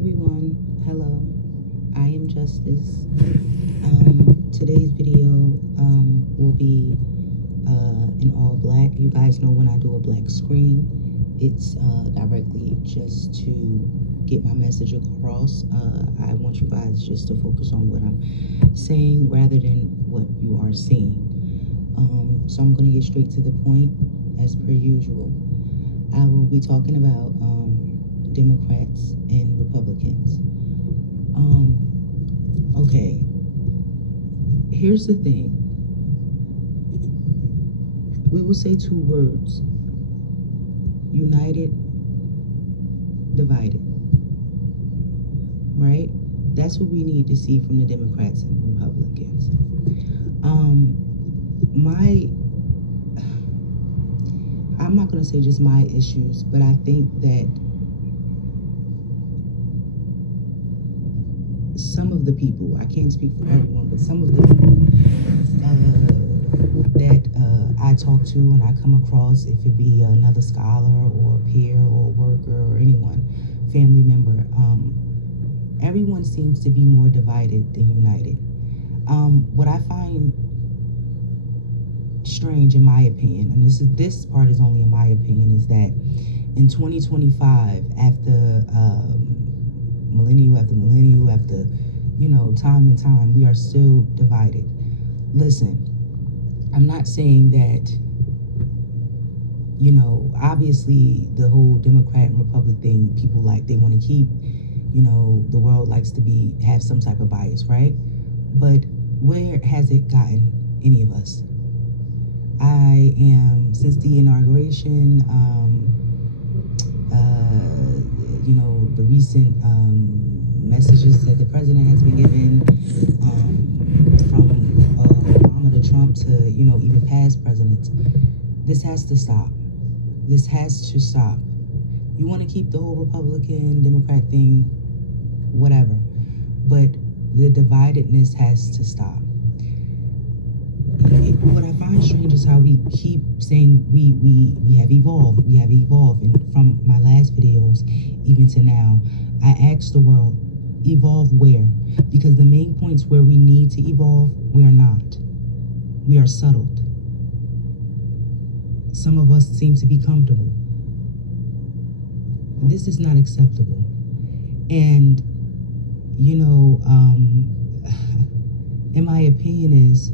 everyone, hello, I am Justice. Today's video will be in all black. You guys know when I do a black screen, it's directly just to get my message across. I want you guys just to focus on what I'm saying rather than what you are seeing. So I'm going to get straight to the point as per usual. I will be talking about Democrats and Republicans. Okay, here's the thing. We will say two words: united, divided. Right? That's what we need to see from the Democrats and Republicans. I'm not going to say just my issues, but I think that some of the people, I can't speak for everyone, but some of the people that I talk to and I come across, if it be another scholar or a peer or a worker or anyone, family member, everyone seems to be more divided than united. What I find strange, in my opinion, and this part is only in my opinion, is that in 2025, after millennium after millennium after time and time, we are still divided. Listen, I'm not saying that obviously the whole Democrat and Republic thing, people they want to keep, the world likes to have some type of bias, right? But where has it gotten any of us? I am, since the inauguration, the recent messages that the president has been given, from Obama to Trump to, even past presidents, this has to stop. This has to stop. You want to keep the whole Republican, Democrat thing, whatever, but the dividedness has to stop. What I find strange is how we keep saying we have evolved, and from my last videos even to now, I asked the world, evolve where? Because the main points where we need to evolve, we are not. We are settled. Some of us seem to be comfortable. This is not acceptable. And in my opinion is,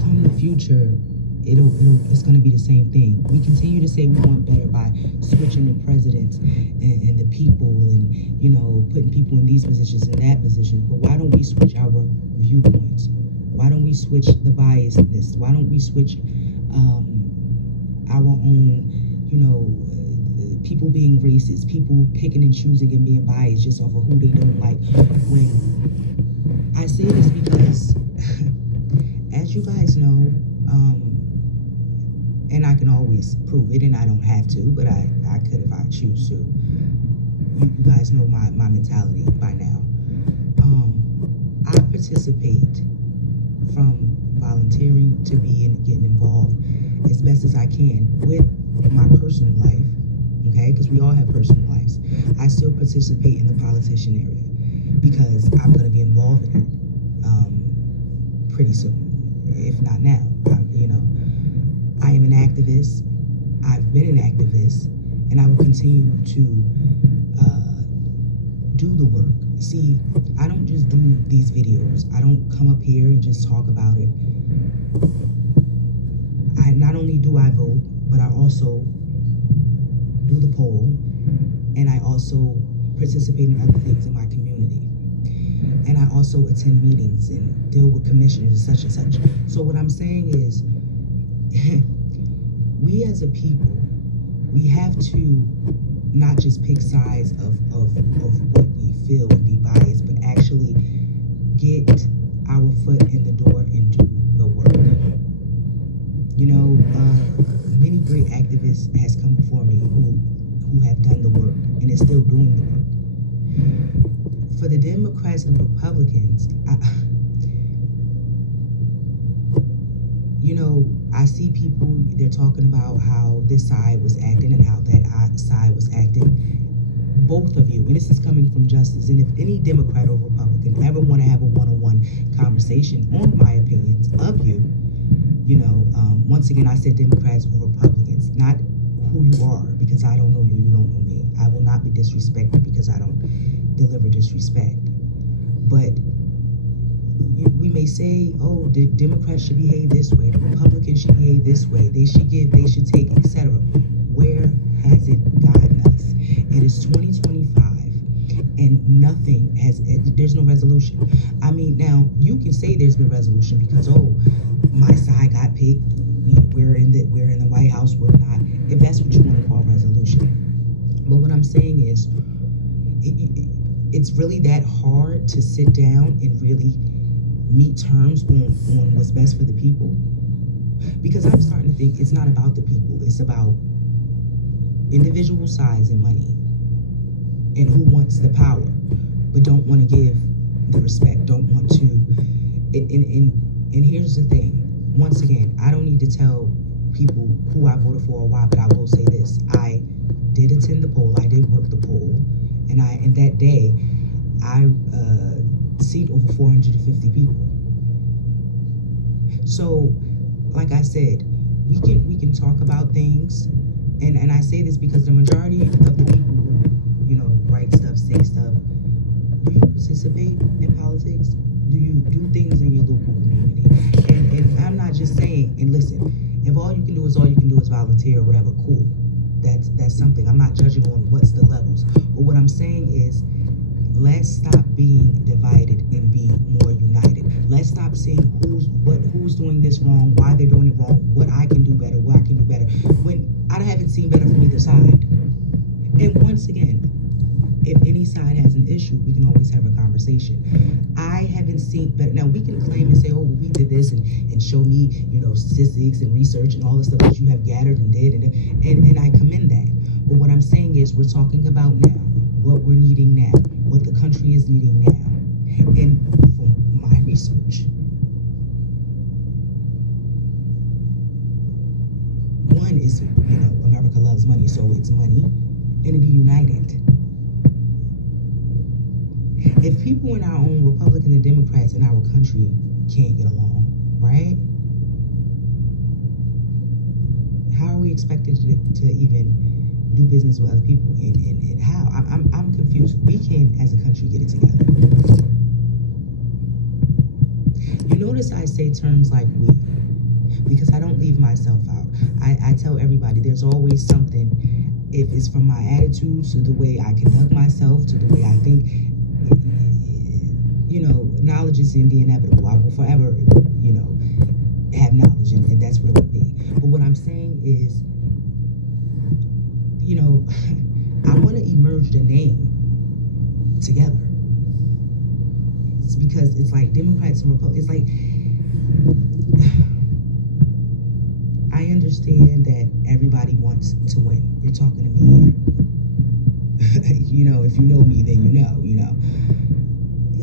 come the future, it's going to be the same thing. We continue to say we want better by switching the presidents and the people, and putting people in these positions and that position. But why don't we switch our viewpoints? Why don't we switch the biasness? Why don't we switch our own, people being racist, people picking and choosing and being biased just off of who they don't like? When I say this because as you guys know, and I can always prove it, and I don't have to, but I could if I choose to. You guys know my mentality by now. I participate from volunteering to getting involved as best as I can with my personal life, okay? Because we all have personal lives. I still participate in the politician area because I'm going to be involved in it pretty soon, if not now. I am an activist. I've been an activist, and I will continue to do the work. See, I don't just do these videos. I don't come up here and just talk about it. Not only do I vote, but I also do the poll, and I also participate in other things in my community. And I also attend meetings and deal with commissioners and such and such. So what I'm saying is, we as a people, we have to not just pick sides of what we feel and be biased, but actually get our foot in the door and do the work. Many great activists has come before me who have done the work and is still doing the work. For the Democrats and Republicans, I see people, they're talking about how this side was acting and how that side was acting. both of you, and this is coming from Justice, and if any Democrat or Republican ever want to have a one-on-one conversation on my opinions of you, once again, I said Democrats or Republicans, not who you are, because I don't know you, you don't know me. I will not be disrespected because I don't deliver disrespect. But we may say, oh, the Democrats should behave this way, the Republicans should behave this way, they should give, they should take, etc. Where has it gotten us? It is 2025 and nothing there's no resolution. I mean, now you can say there's been resolution because, oh, my side got picked, we're in the White House, we're not, if that's what you want to call resolution. But what I'm saying is, it's really that hard to sit down and really meet terms on what's best for the people, because I'm starting to think it's not about the people, it's about individual size and money, and who wants the power but don't want to give the respect, don't want to, and here's the thing, once again, I don't need to tell people who I voted for or why, but I will say this: I did attend the poll, I did work the poll, and that day I seat over 450 people. So, like I said, we can talk about things, and I say this because the majority of the people who, write stuff, say stuff, do you participate in politics? Do you do things in your local community? And I'm not just saying, and listen, if all you can do is volunteer or whatever, cool. That's something. I'm not judging on what's the levels. But what I'm saying is, let's stop being divided and be more united. Let's stop saying who's doing this wrong, why they're doing it wrong, what I can do better, what I can do better, when I haven't seen better from either side. And once again, if any side has an issue, we can always have a conversation. I haven't seen better. Now, we can claim and say, oh, we did this, and show me, statistics and research and all the stuff that you have gathered and did, and I commend that. But what I'm saying is, we're talking about now, what we're needing now, what the country is needing now. And from my research, one is, America loves money, so it's money, and to be united. If people in our own Republicans and Democrats in our country can't get along, right? How are we expected to even do business with other people, and how? I'm confused. We can, as a country, get it together. You notice I say terms like we, because I don't leave myself out. I tell everybody there's always something, if it's from my attitude to the way I conduct myself, to the way I think, knowledge is in the inevitable. I will forever, have knowledge, and that's what it will be. But what I'm saying is, I want to emerge the name together. It's because it's like Democrats and Republicans. It's like, I understand that everybody wants to win. You're talking to me here. If you know me, then you know.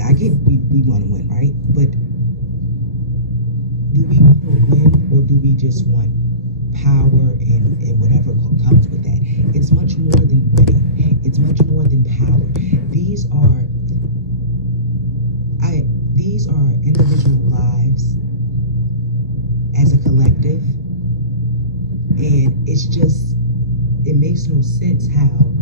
I get we want to win, right? But do we want to win, or do we just want power and whatever comes with that? It's much more than winning. It's much more than power. These are individual lives as a collective, and it makes no sense how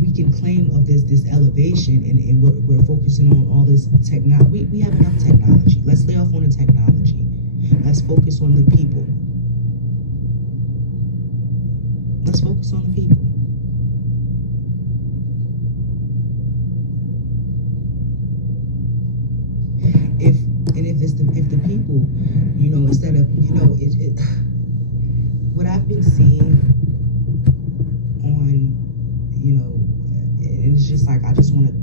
we can claim of this elevation, and we're focusing on all this technology. We have enough technology. Let's lay off on the technology. Let's focus on the people. Let's focus on the people. If the people, instead of, what I've been seeing on, and it's just like, I just want to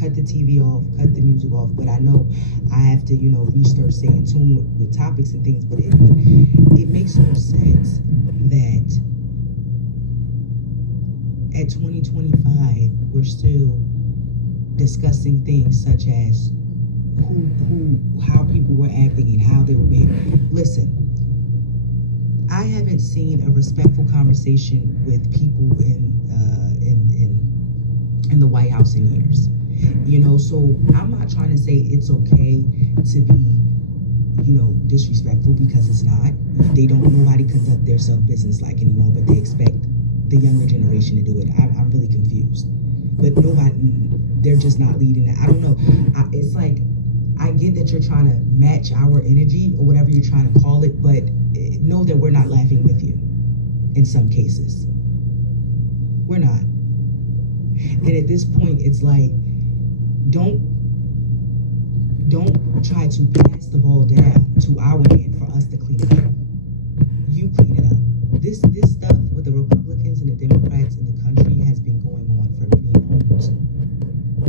cut the TV off, cut the music off, but I know I have to, research, stay in tune with topics and things, but it makes no sense that at 2025, we're still discussing things such as how people were acting and how they were behaving. Listen, I haven't seen a respectful conversation with people in the White House in years. You know, so I'm not trying to say it's okay to be, you know, disrespectful, because it's not. They don't, nobody conduct their self business like anymore, but they expect the younger generation to do it. I'm really confused. But nobody, they're just not leading it. I don't know. It's like, I get that you're trying to match our energy or whatever you're trying to call it, but know that we're not laughing with you in some cases. We're not. And at this point, it's like, don't try to pass the ball down to our end for us to clean it up. You clean it up. This stuff with the Republicans and the Democrats in the country has been going on for many moons,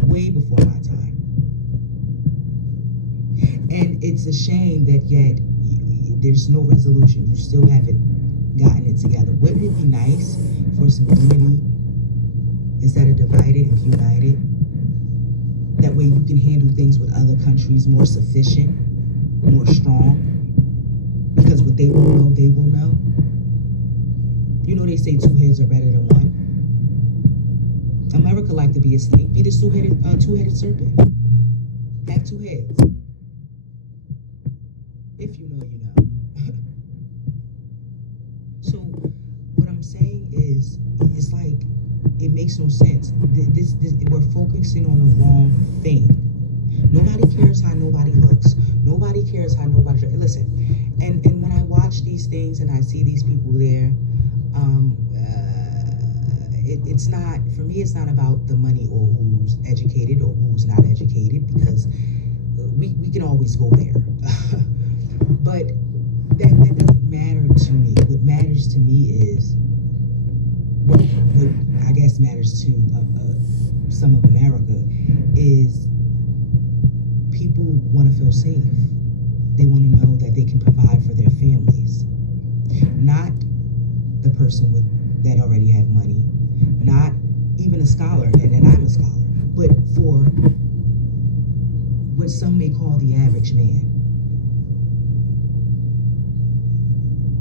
way before my time. And it's a shame that yet there's no resolution. You still haven't gotten it together. Wouldn't it be nice for some unity instead of divided and united? That way you can handle things with other countries more sufficient, more strong. Because what they will know, they will know. You know they say two heads are better than one. America like to be a snake. Be the two-headed serpent. Have two heads. If you know, you know. So what I'm saying is, it's like, it makes no sense. This we're focusing on the wrong thing. Nobody cares how nobody looks. Nobody cares how nobody. Listen, and when I watch these things and I see these people there, it's not, for me. It's not about the money or who's educated or who's not educated, because we can always go there. But that doesn't matter to me. What matters to me is what I guess matters to some of America is people want to feel safe. They want to know that they can provide for their families. Not the person that already have money, not even a scholar, and I'm a scholar, but for what some may call the average man.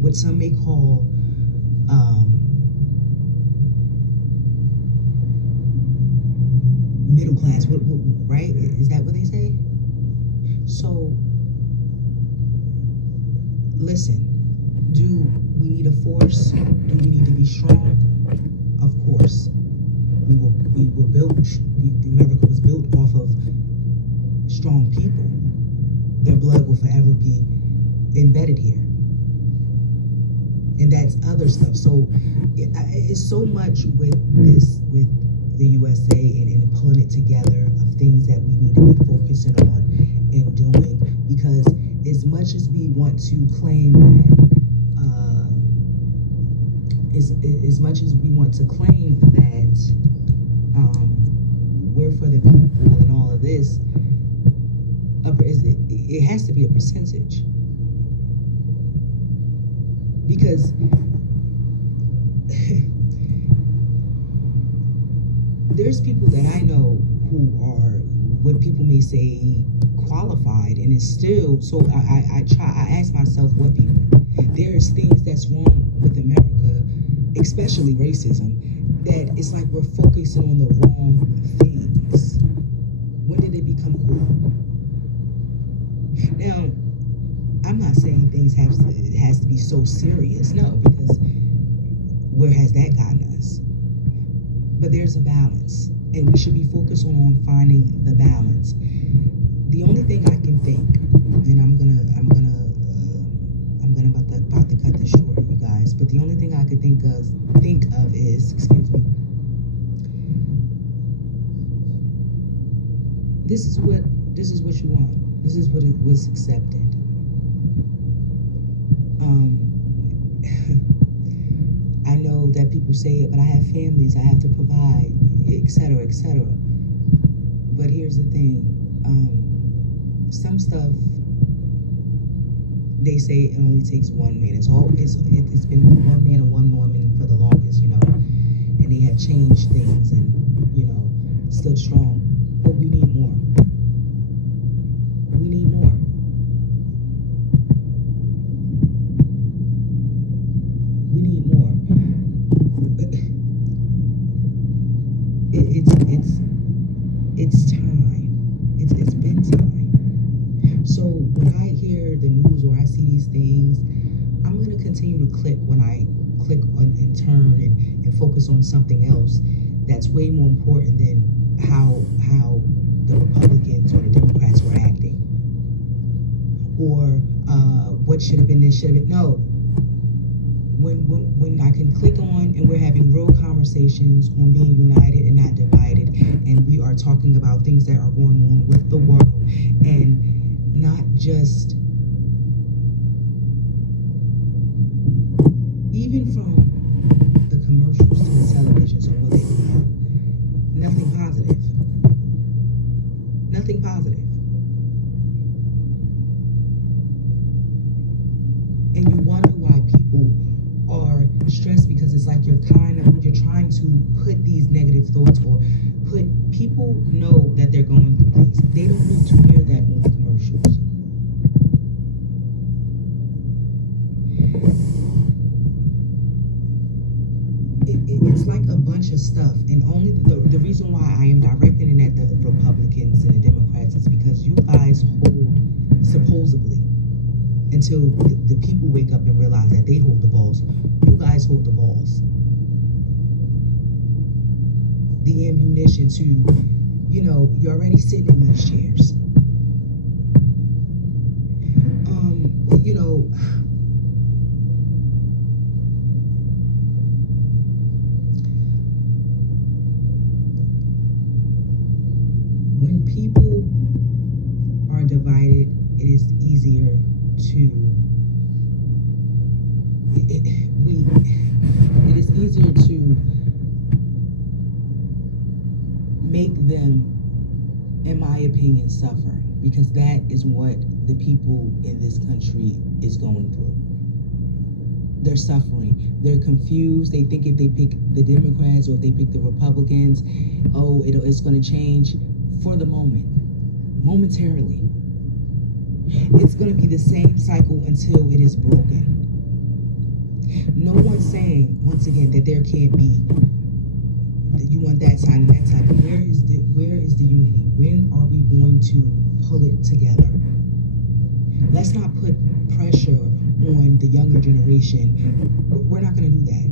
What some may call middle class, right? Is that what they say? So, listen, do we need a force? Do we need to be strong? Of course. We were built, America was built off of strong people. Their blood will forever be embedded here. And that's other stuff. So it's so much with the USA and pulling it together of things that we need to be focusing on and doing, because as much as we want to claim that as much as we want to claim that we're for the people and all of this, it has to be a percentage. Because there's people that I know who are what people may say qualified, and it's still, so I ask myself, what people? There's things that's wrong with America, especially racism, that it's like we're focusing on the wrong things. When did it become cool? Now, I'm not saying things has to be so serious, no, because where has that gotten us? But there's a balance, and we should be focused on finding the balance. The only thing I can think, and I'm about to cut this short, you guys. But the only thing I could think of is, excuse me, this is what you want. This is what it was accepted. I know that people say it, but I have families, I have to provide, etc., etc. But here's the thing, some stuff, they say it only takes one man. It's been one man and one woman for the longest, and they have changed things and, stood strong. But we need more. We need more. it's time. It's been time. So when I hear the news or I see these things, I'm gonna continue to click when I click on and turn and focus on something else that's way more important than how the Republicans or the Democrats were acting, or what should have been this, should have been. No, when I can click on and we're having real conversations on being united and not divided, and we are talking about things that are going on with the world, and not just even from the commercials to the televisions or what they do now, nothing positive. Nothing positive. And you wonder why people are stressed, because it's like you're trying to put these negative thoughts, or people know that they're going through things. They don't need to hear that on the commercials. It's like a bunch of stuff, and only the reason why I am directing it at the Republicans and the Democrats is because you guys hold, supposedly, until the people wake up and realize that they hold the balls, you guys hold the balls, the ammunition to, you're already sitting in these chairs. When people are divided, it is easier to it is easier to make them, in my opinion, suffer, because that is what the people in this country is going through. They're suffering. They're confused. They think if they pick the Democrats or if they pick the Republicans, it's going to change for the moment, momentarily. It's going to be the same cycle until it is broken. No one's saying, once again, that there can't be, that you want that side and that side. But where is the unity? When are we going to pull it together? Let's not put pressure on the younger generation. We're not going to do that.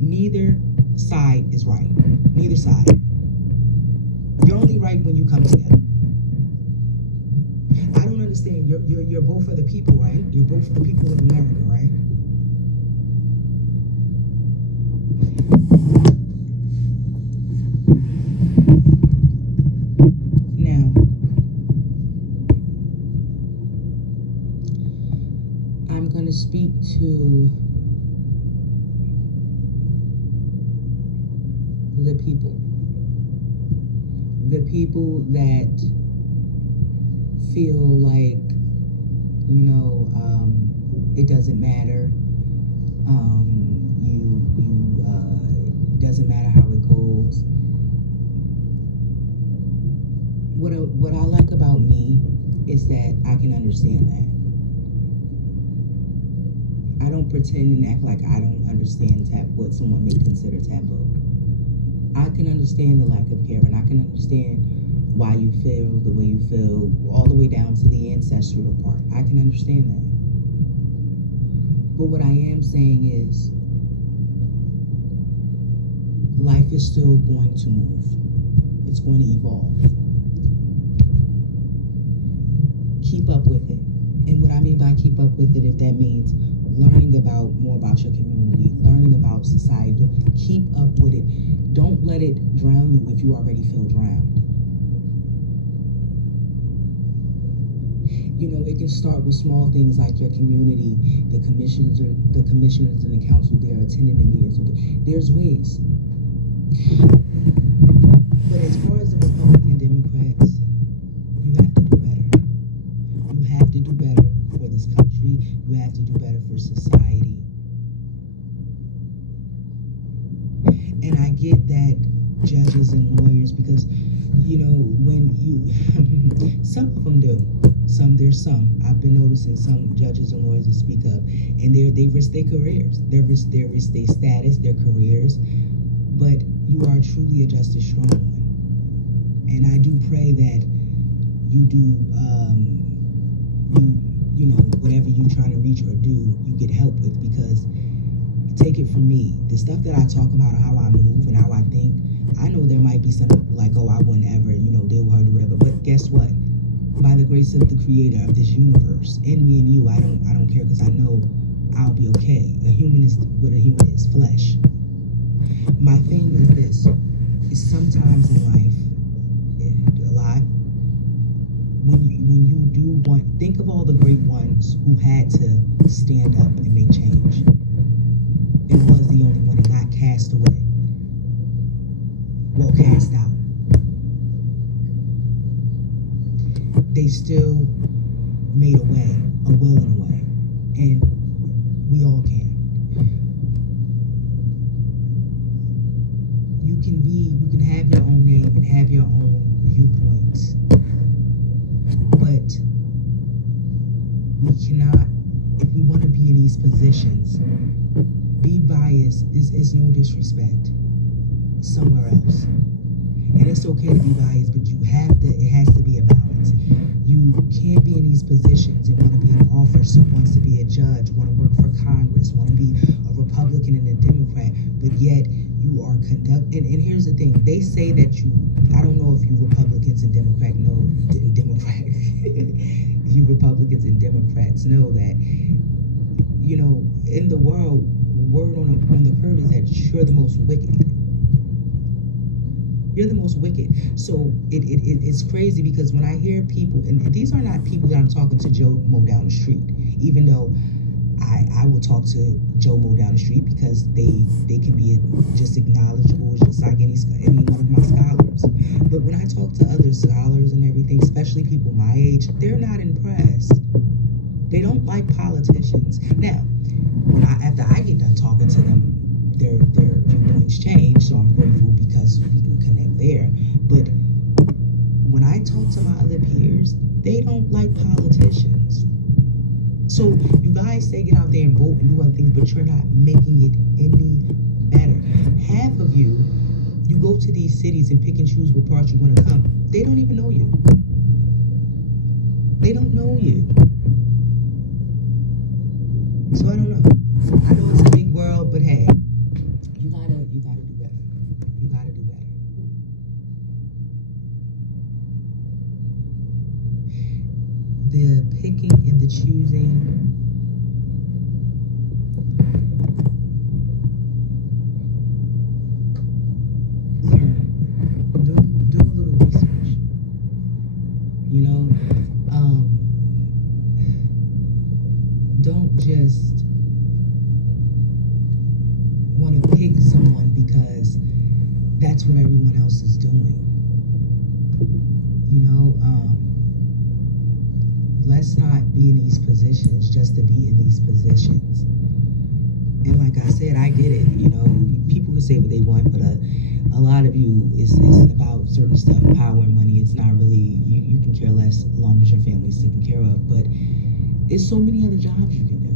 Neither side is right. Neither side. You're only right when you come together. I don't understand. You're both for the people, right? You're both for the people of America, right? Now, I'm going to speak to the people. The people that feel like, it doesn't matter. Doesn't matter how it goes. What I like about me is that I can understand that. I don't pretend and act like I don't understand what someone may consider taboo. I can understand the lack of care, and I can understand why you feel the way you feel, all the way down to the ancestral part. I can understand that. But what I am saying is, life is still going to move. It's going to evolve. Keep up with it. And what I mean by keep up with it, if that means learning more about your community, learning about society, keep up with it. Don't let it drown you if you already feel drowned. It can start with small things like your community, the commissioners and the council there attending the meetings. There's ways. But as far as the Republican Democrats, you have to do better. You have to do better for this country. You have to do better for society. And I get that judges and lawyers, because, when some of them do. There's some. I've been noticing some judges and lawyers that speak up, and they risk their careers. They risk their status, their careers. But you are truly a justice strong one, and I do pray that you do you know whatever you're trying to reach or do, you get help with, because take it from me, the stuff that I talk about, how I move and how I think, I know there might be some people like, oh, I wouldn't ever, deal with her, do whatever. But guess what? By the grace of the creator of this universe, and me and you, I don't care, because I know I'll be okay. A human is what a human is, flesh. My thing is this, is sometimes in life, a lot, when you do want, think of all the great ones who had to stand up and make change. It was the only one that got cast away. Well, cast out. They still made a way, a will and a way. And we all can. You can have your own name and have your own viewpoints. But we cannot, if we want to be in these positions, be biased is no disrespect somewhere else. And it's okay to be biased, but it has to be a balance. You can't be in these positions and want to be in office, or wants to be a judge, want to work for Congress, want to be a Republican and a Democrat, but yet you are conducting. And here's the thing, they say that I don't know if you Republicans and Democrats know you Republicans and Democrats know that, in the world, word on the curb is that you're the most wicked. You're the most wicked. So it's crazy, because when I hear people, and these are not people that I'm talking to Joe Mo down the street, even though I will talk to Joe Mo down the street, because they can be just acknowledgeable, just like any one of my scholars. But when I talk to other scholars and everything, especially people my age, they're not impressed. They don't like politicians. Now, after I get done talking to them, their viewpoints change, so I'm grateful because we can connect there. But when I talk to my other peers, they don't like politicians. So you guys say get out there and vote and do other things, but you're not making it any better. Half of you go to these cities and pick and choose what parts you want to come. They don't even know you. They don't know you. So I don't know. I know it's a big world, but hey, you gotta do better. You gotta do better. The picking and the choosing. Do a little research. Don't just want to pick someone because that's what everyone else is doing. Let's not be in these positions just to be in these positions. And like I said, I get it. People can say what they want, but a lot of you is about certain stuff, power and money. It's not really, you can care less as long as your family's taken care of. But it's so many other jobs you can do.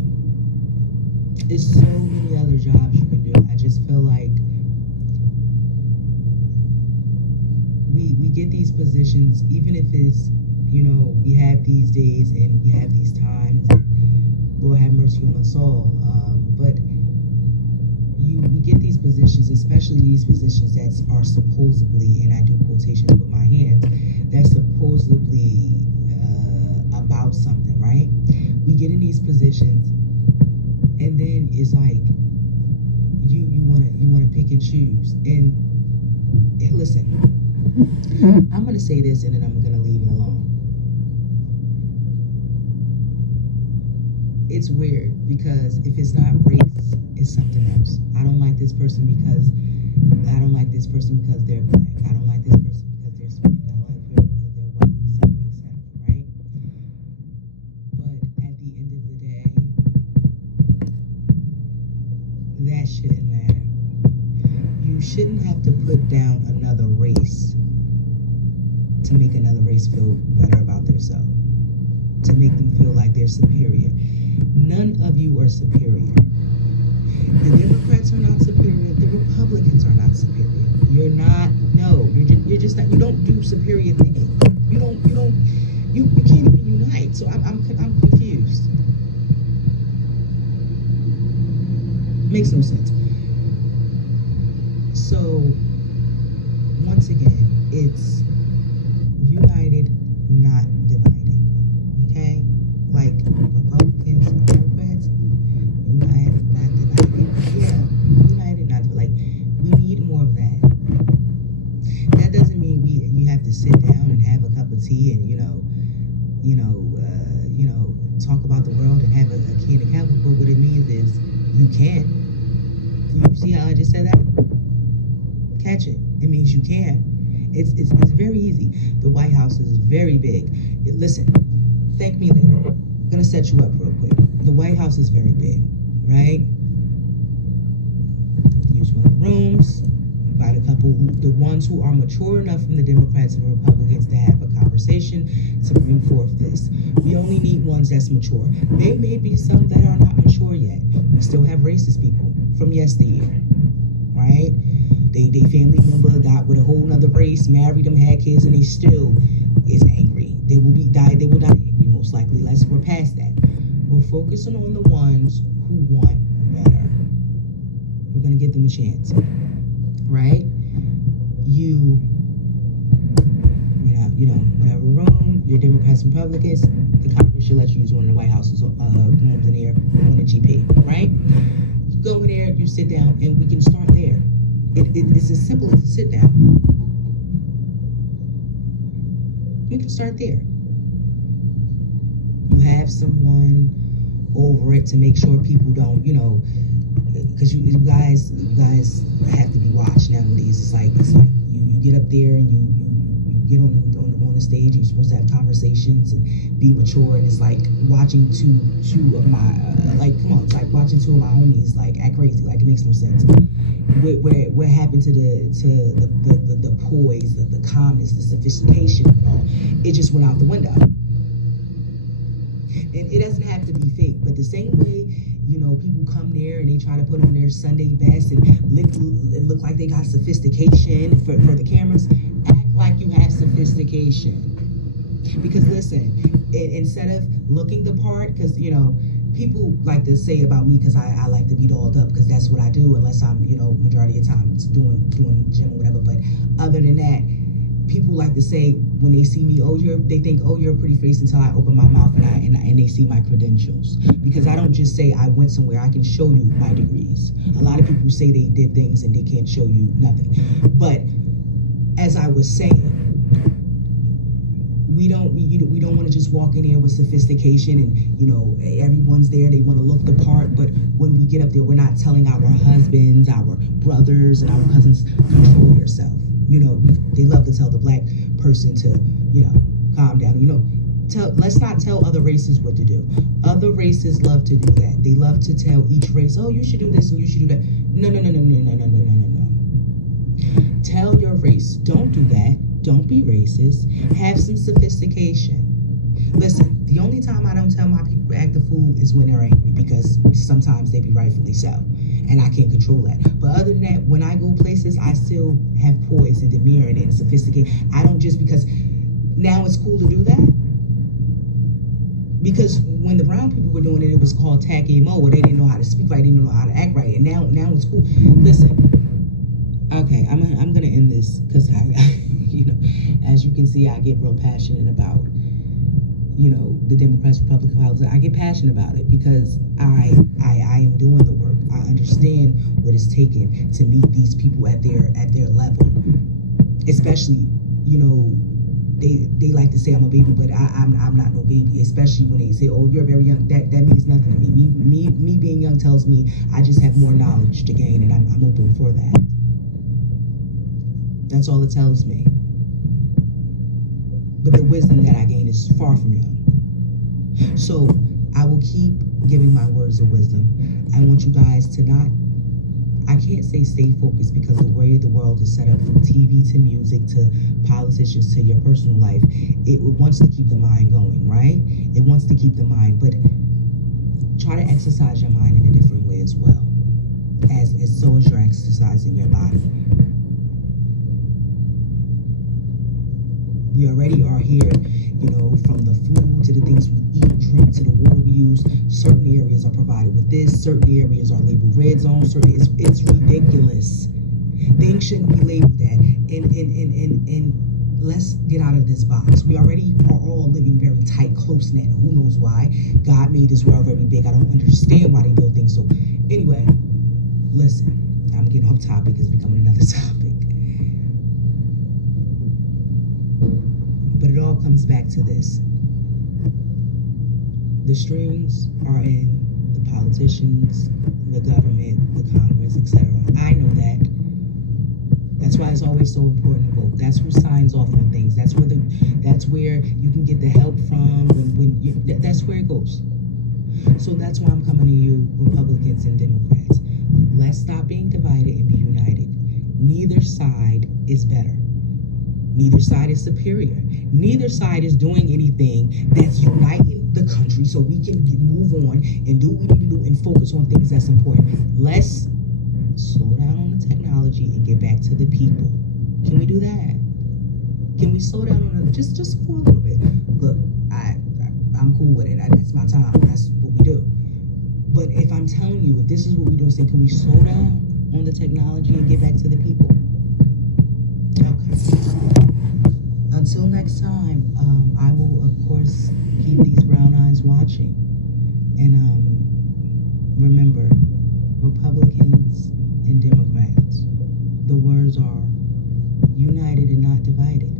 It's so many other jobs you can do. I just feel like we get these positions, even if it's, we have these days and we have these times. Lord have mercy on us all. But we get these positions, especially these positions that are supposedly, and I do quotations with my hands, that's supposedly about something, right? We get in these positions, and then it's like you wanna pick and choose. And listen, I'm gonna say this, and then I'm gonna leave it alone. It's weird, because if it's not race, it's something else. I don't like this person because they're black. I don't like this person because they're sweet. I don't like this person because they're white, etc., right? But at the end of the day, that shouldn't matter. You shouldn't have to put down another race to make another race feel better about themselves. to make them feel like they're superior. None of you are superior. The Democrats are not superior. The Republicans are not superior. You're not. No, you're just not. You don't do superior thinking. You can't even unite. So I'm confused. Makes no sense. So once again, it's united, not divided. Okay? Like Republicans, Democrats, united, not divided. Yeah, united, not divided. Like, we need more of that. That doesn't mean you have to sit down and have a cup of tea and talk about the world and have a can of capital. But what it means is you can. You see how I just said that? Catch it. It means you can. It's very easy. The White House is very big. Listen, thank me later. I'm gonna set you up real quick. The White House is very big, right? Use one of the rooms. Invite a couple, the ones who are mature enough from the Democrats and the Republicans to have a conversation to bring forth this. We only need ones that's mature. There may be some that are not mature yet. We still have racist people from yesteryear, right? They family member got with a whole nother race, married them, had kids, and they still is angry. They will die angry most likely. We're past that. We're focusing on the ones who want better. We're gonna give them a chance. Right? Whatever room, your Democrats and Republicans, the Congress should let you use one of the White House's rooms in there on the GP, right? You go in there, you sit down, and we can start there. It's as simple as to sit down. We can start there. You have someone over it to make sure people don't, because you guys have to be watched nowadays. It's like you get up there and you get on the stage and you're supposed to have conversations and be mature, and it's like watching two of my come on, it's like watching two of my homies act crazy. It makes no sense. What happened to the poise, the calmness, the sophistication of it all? It just went out the window. And it doesn't have to be fake, but the same way, people come there and they try to put on their Sunday best and look like they got sophistication for the cameras. Act like you have sophistication. Because listen, instead of looking the part, because people like to say about me, because I like to be dolled up, because that's what I do, unless I'm majority of the time it's doing gym or whatever. But other than that, people like to say when they see me, they think, you're a pretty face, until I open my mouth and they see my credentials. Because I don't just say I went somewhere, I can show you my degrees. A lot of people say they did things and they can't show you nothing. But as I was saying, we don't want to just walk in here with sophistication and everyone's there, they want to look the part. But when we get up there, we're not telling our husbands, our brothers, and our cousins, control yourself. They love to tell the black person to, calm down. Let's not tell other races what to do. Other races love to do that. They love to tell each race, you should do this and you should do that. No. Tell your race, don't do that. Don't be racist. Have some sophistication. Listen, the only time I don't tell my people to act a fool is when they're angry, because sometimes they be rightfully so, and I can't control that. But other than that, when I go places, I still have poise and demeanor and sophistication. I don't just because now it's cool to do that. Because when the brown people were doing it, it was called tacky mo, where they didn't know how to speak right, they didn't know how to act right, and now it's cool. Listen, okay, I'm gonna end this because as you can see, I get real passionate about the Democrats, Republican politics. I get passionate about it because I am doing the work. I understand what it's taken to meet these people at their level. Especially, they like to say I'm a baby, but I'm not no baby. Especially when they say, you're very young. That means nothing to me. Me being young tells me I just have more knowledge to gain, and I'm open for that. That's all it tells me. But the wisdom that I gain is far from young. So I will keep giving my words of wisdom. I want you guys to not, I can't say stay focused because the way the world is set up, from TV to music to politicians to your personal life, it wants to keep the mind going, right? It wants to keep the mind, but try to exercise your mind in a different way as well, as so as you're exercising your body. We already are here, you know, from the food to the things we eat, drink, to the water we use. Certain areas are provided with this, certain areas are labeled red zone, it's ridiculous. Things shouldn't be labeled that. And let's get out of this box. We already are all living very tight, close knit. Who knows why? God made this world very big. I don't understand why they build things so. Anyway, listen, I'm getting off topic. It's becoming another topic. But it all comes back to this. The strings are in the politicians, the government, the Congress, etc. I know that. That's why it's always so important to vote. That's who signs off on things. That's where you can get the help from. That's where it goes. So that's why I'm coming to you, Republicans and Democrats. Let's stop being divided and be united. Neither side is better. Neither side is superior. Neither side is doing anything that's uniting the country so we can move on and do what we need to do and focus on things that's important. Let's slow down on the technology and get back to the people. Can we do that? Can we slow down on it just for a little bit? Look, I'm cool with it. That's my time. That's what we do. But if I'm telling you, if this is what we do, say, can we slow down on the technology and get back to the people? Okay. Until next time, I will, of course, keep these brown eyes watching. And remember, Republicans and Democrats, the words are united and not divided.